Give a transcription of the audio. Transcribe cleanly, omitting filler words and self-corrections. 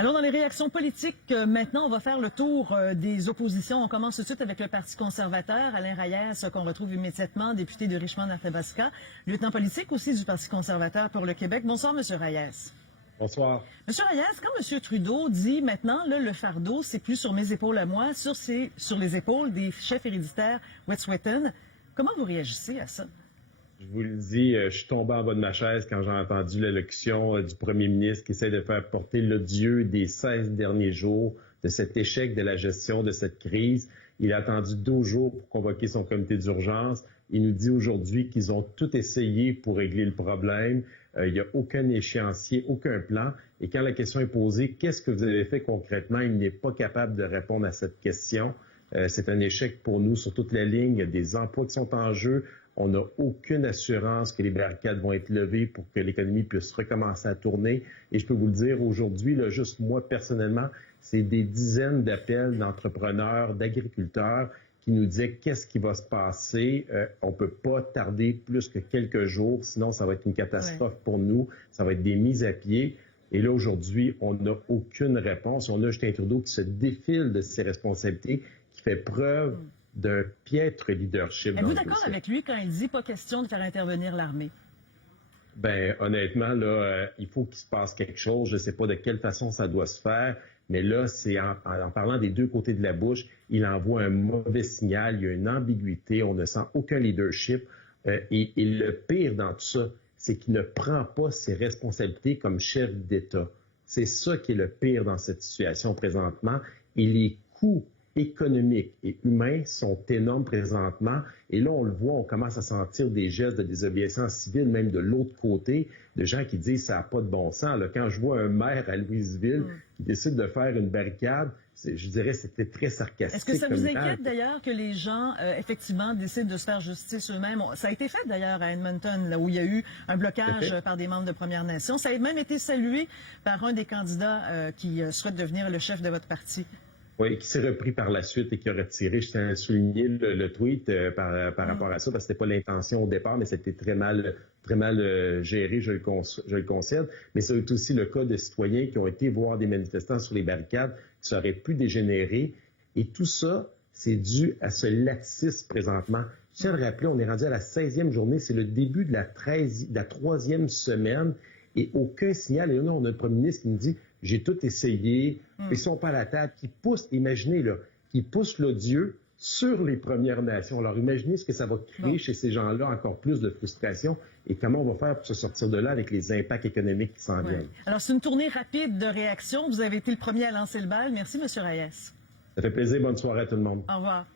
Alors, dans les réactions politiques, maintenant, on va faire le tour des oppositions. On commence tout de suite avec le Parti conservateur. Alain Reyes, qu'on retrouve immédiatement, député de Richmond-Athabasca, lieutenant politique aussi du Parti conservateur pour le Québec. Bonsoir, M. Reyes. Bonsoir. M. Reyes, quand M. Trudeau dit maintenant, là, le fardeau, c'est plus sur mes épaules à moi, sur les épaules des chefs héréditaires Wet'suwet'en, comment vous réagissez à ça? Je vous le dis, je suis tombé en bas de ma chaise quand j'ai entendu l'allocution du premier ministre qui essaie de faire porter l'odieux des 16 derniers jours de cet échec de la gestion de cette crise. Il a attendu 12 jours pour convoquer son comité d'urgence. Il nous dit aujourd'hui qu'ils ont tout essayé pour régler le problème. Il n'y a aucun échéancier, aucun plan. Et quand la question est posée, qu'est-ce que vous avez fait concrètement? Il n'est pas capable de répondre à cette question. C'est un échec pour nous sur toute la ligne. Il y a des emplois qui sont en jeu. On n'a aucune assurance que les barricades vont être levées pour que l'économie puisse recommencer à tourner. Et je peux vous le dire, aujourd'hui, là, juste moi, personnellement, c'est des dizaines d'appels d'entrepreneurs, d'agriculteurs qui nous disaient qu'est-ce qui va se passer. On peut pas tarder plus que quelques jours, sinon ça va être une catastrophe pour nous. Ça va être des mises à pied. Et là, aujourd'hui, on n'a aucune réponse. On a Justin Trudeau qui se défile de ses responsabilités, qui fait preuve d'un piètre leadership. Êtes-vous d'accord avec lui quand il dit pas question de faire intervenir l'armée? Ben honnêtement, là, il faut qu'il se passe quelque chose. Je ne sais pas de quelle façon ça doit se faire, mais là, c'est en parlant des deux côtés de la bouche, il envoie un mauvais signal, il y a une ambiguïté, on ne sent aucun leadership. Et le pire dans tout ça, c'est qu'il ne prend pas ses responsabilités comme chef d'État. C'est ça qui est le pire dans cette situation présentement. Et les coûts économiques et humains sont énormes présentement. Et là, on le voit, on commence à sentir des gestes de désobéissance civile, même de l'autre côté, de gens qui disent ça n'a pas de bon sens. Là, quand je vois un maire à Louisville qui décide de faire une barricade, je dirais que c'était très sarcastique. Est-ce que ça vous inquiète d'ailleurs que les gens, effectivement, décident de se faire justice eux-mêmes? Ça a été fait d'ailleurs à Edmonton, là où il y a eu un blocage par des membres de Premières Nations. Ça a même été salué par un des candidats qui souhaite devenir le chef de votre parti. Oui, qui s'est repris par la suite et qui a retiré, je tiens à souligner le tweet par rapport à ça, parce que c'était pas l'intention au départ, mais c'était très mal géré, je le concède. Mais c'est aussi le cas de citoyens qui ont été voir des manifestants sur les barricades, qui ça aurait pu dégénérer. Et tout ça, c'est dû à ce laxisme présentement. Je tiens à le rappeler, on est rendu à la 16e journée, c'est le début de la 3e semaine, et aucun signal. Et là, on a le premier ministre qui nous dit « j'ai tout essayé », ils sont pas à la table, qui poussent, imaginez, là, qui poussent l'odieux sur les Premières Nations. Alors, imaginez ce que ça va créer chez ces gens-là, encore plus de frustration, et comment on va faire pour se sortir de là avec les impacts économiques qui s'en viennent. Alors, c'est une tournée rapide de réaction. Vous avez été le premier à lancer le bal. Merci, M. Reyes. Ça fait plaisir. Bonne soirée à tout le monde. Au revoir.